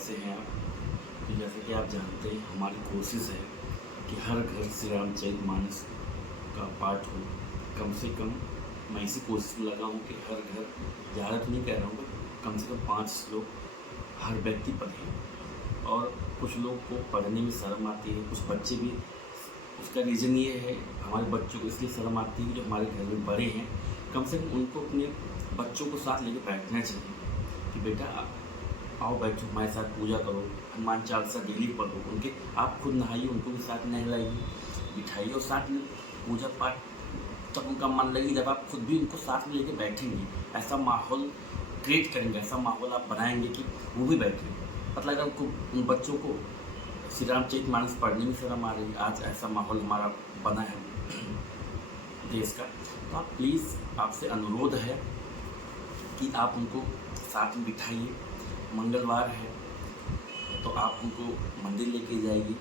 कैसे हैं आप? तो जैसे कि आप जानते हैं हमारी कोशिश है कि हर घर श्री रामचरितमानस का पाठ हो। कम से कम मैं इसी कोशिश में लगा हूँ कि हर घर, ज़्यादा तो नहीं कह रहा हूँ, कम से कम 5 श्लोक हर व्यक्ति पढ़े। और कुछ लोग को पढ़ने में शर्म आती है, कुछ बच्चे भी, उसका रीज़न ये है हमारे बच्चों को इसलिए शर्म आती है जो हमारे घर में बड़े हैं। कम से कम उनको अपने बच्चों को साथ लेकर बैठना चाहिए कि बेटा आओ बैठो हमारे साथ, पूजा करो, हनुमान चालीसा डेली पढ़ो। उनके आप खुद नहाइए, उनको भी साथ नहलाइए, बिठाइए और साथ में पूजा पाठ तब उनका मन लगेगी जब आप खुद भी उनको साथ में लेके बैठेंगे। ऐसा माहौल क्रिएट करेंगे, ऐसा माहौल आप बनाएंगे कि वो भी बैठें। मतलब अगर उनको, उन बच्चों को श्री रामचरितमानस पढ़ने में शर्म आ रही है, आज ऐसा माहौल हमारा बना है देश का, तो आप प्लीज़, आपसे अनुरोध है कि आप उनको साथ में बिठाइए। मंगलवार है तो आप उनको मंदिर लेके जाइए।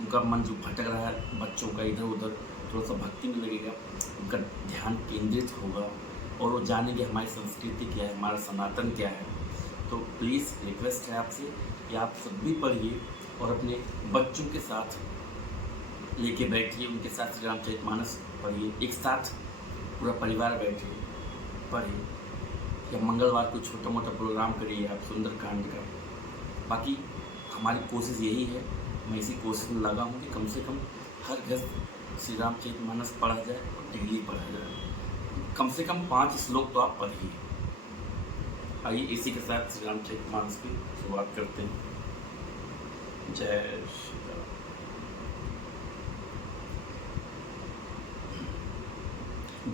उनका मन जो भटक रहा है बच्चों का इधर उधर, थोड़ा सा भक्ति में लगेगा, उनका ध्यान केंद्रित होगा और वो जानेंगे हमारी संस्कृति क्या है, हमारा सनातन क्या है। तो प्लीज़ रिक्वेस्ट है आपसे कि आप सब भी पढ़िए और अपने बच्चों के साथ लेके बैठिए, उनके साथ श्री रामचरितमानस पढ़िए, एक साथ पूरा परिवार बैठिए पढ़िए, या मंगलवार को छोटा मोटा प्रोग्राम करिए आप सुंदरकांड का। बाकी हमारी कोशिश यही है, मैं इसी कोशिश में लगा हूँ कि कम से कम हर घर श्री रामचरितमानस पढ़ा जाए और डेली पढ़ा जाए। कम से कम 5 श्लोक तो आप पढ़िए। आइए इसी के साथ श्री रामचरितमानस की शुरुआत करते हैं। जय श्री राम।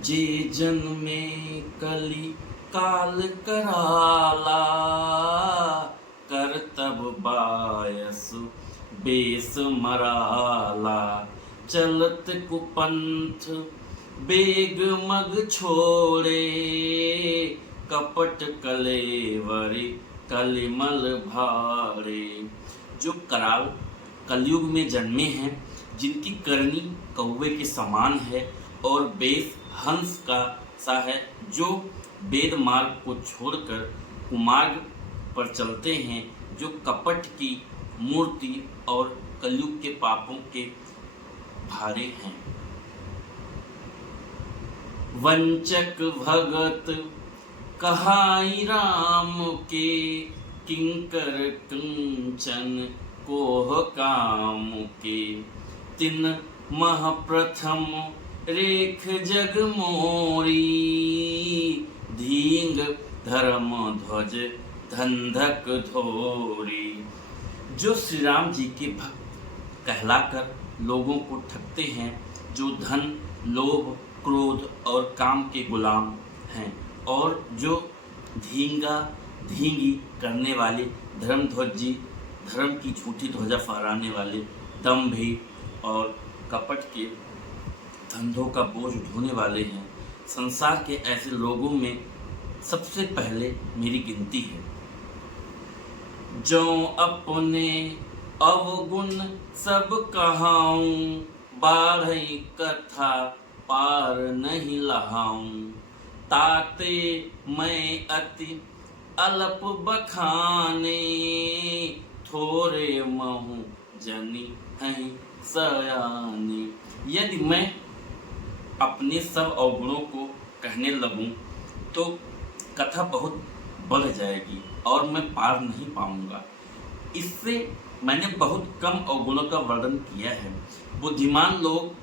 जे जन्मे कली काल कराला, करतब बायस बेस मराला। चलत कुपंथ बेग मग छोड़े, कपट कलेवरी कलिमल भाड़े। जो कराल कलयुग में जन्मे हैं, जिनकी करनी कौवे के समान है और बेस हंस का सा है, जो वेद मार्ग को छोड़कर कुमार्ग पर चलते हैं, जो कपट की मूर्ति और कलयुग के पापों के भारे हैं। वंचक भगत कहाई राम के, किंकर कंचन कोह काम के। तिन मह प्रथम रेख जग मोरी, धींग धर्म ध्वज धंधक धोरी। जो श्री राम जी के भक्त कहलाकर लोगों को ठगते हैं, जो धन, लोभ, क्रोध और काम के गुलाम हैं, और जो धींगा धींगी करने वाले, धर्मध्वजी, धर्म की झूठी ध्वजा फहराने वाले, दंभी और कपट के धंधों का बोझ ढोने वाले हैं। संसार के ऐसे लोगों में सबसे पहले मेरी गिनती है। जो अपने अवगुण सब कहाऊं, बाढ़ई कथा पार नहीं लहाऊं। ताते मैं अति अल्प बखाने, थोरे महु जनी हैं सयाने। यदि मैं अपने सब अवगुणों को कहने लगूं तो कथा बहुत बढ़ जाएगी और मैं पार नहीं पाऊंगा। इससे मैंने बहुत कम अवगुणों का वर्णन किया है। बुद्धिमान लोग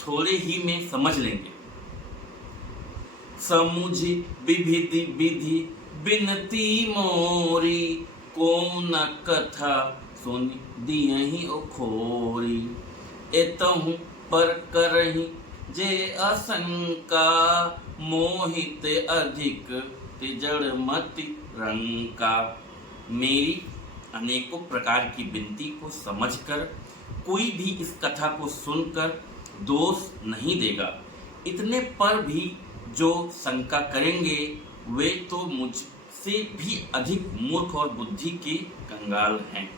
थोड़े ही में समझ लेंगे। समुझी विविधि विधि बिनती मोरी, कौन कथा सुन दियहि खोरी। एतहु पर करहि जे असंका, मोहित अधिक जड़ मति रंका। मेरी अनेकों प्रकार की विनती को समझकर कोई भी इस कथा को सुनकर दोष नहीं देगा। इतने पर भी जो शंका करेंगे वे तो मुझसे भी अधिक मूर्ख और बुद्धि के कंगाल हैं।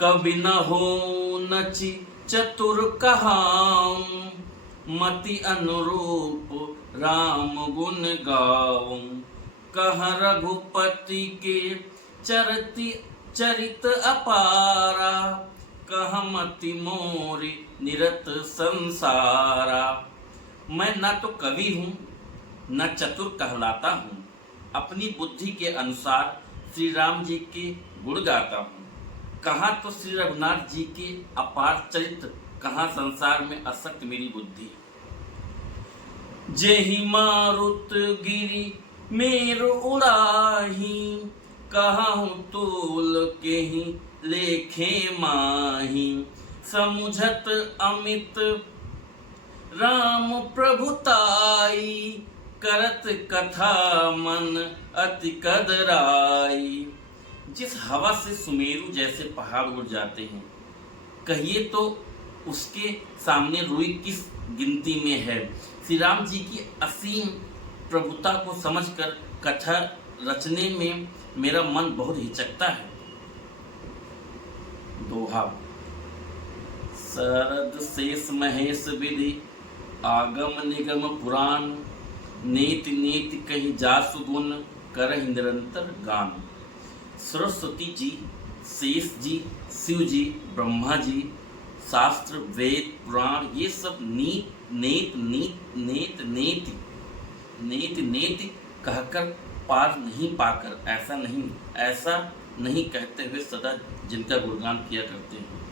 कवि न हो नचि चतुर कहाऊं, मति अनुरूप राम गुण गाऊं। कहाँ रघुपति के चरित अपारा, कहाँ मति मोरी निरत संसारा। मैं न तो कवि हूँ न चतुर कहलाता हूँ, अपनी बुद्धि के अनुसार श्री राम जी के गुण गाता हूँ। कहाँ तो श्री रघुनाथ जी के अपार चरित्र, कहाँ संसार में असक्त मेरी बुद्धि। जेहि मारुत गिरी मेरु उड़ाही, कहूँ तूल के ही लेखे माही। समुझत अमित राम प्रभुताई, करत कथा मन अति कदराई। जिस हवा से सुमेरु जैसे पहाड़ उड़ जाते हैं, कहिए तो उसके सामने रुई किस गिनती में है। श्री राम जी की असीम प्रभुता को समझकर कथा रचने में मेरा मन बहुत हिचकता है। दोहा। शरद शेष महेश विधि, आगम निगम पुराण। नीति नीति कही जासु गुण, करहि निरंतर गान। सरस्वती जी, शेष जी, शिव जी, ब्रह्मा जी, शास्त्र वेद पुराण, ये सब नीति कहकर पार नहीं पाकर, ऐसा नहीं कहते हुए सदा जिनका गुणगान किया करते हैं।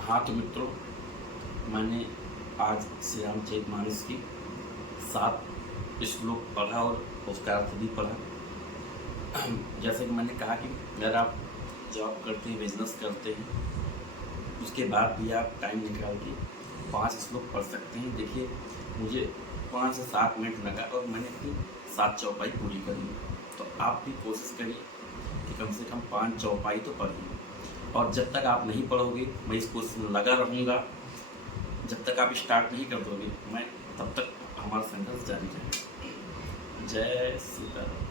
हाँ तो मित्रों, मैंने आज श्री रामचरितमानस की 7 श्लोक पढ़ा और उसका अर्थ भी पढ़ा। जैसे कि मैंने कहा कि अगर आप जॉब करते हैं, बिजनेस करते हैं, उसके बाद भी आप टाइम निकाल के 5 श्लोक पढ़ सकते हैं। देखिए, मुझे 5 से 7 मिनट लगा और मैंने अपनी 7 चौपाई पूरी कर ली। तो आप भी कोशिश करिए कि कम से कम 5 चौपाई तो पढ़िए। और जब तक आप नहीं पढ़ोगे, मैं इस कोशिश में लगा रहूँगा। जब तक आप स्टार्ट नहीं कर दोगे, मैं तब तक हमारा संघर्ष जारी रहेगा। जय सीता राम।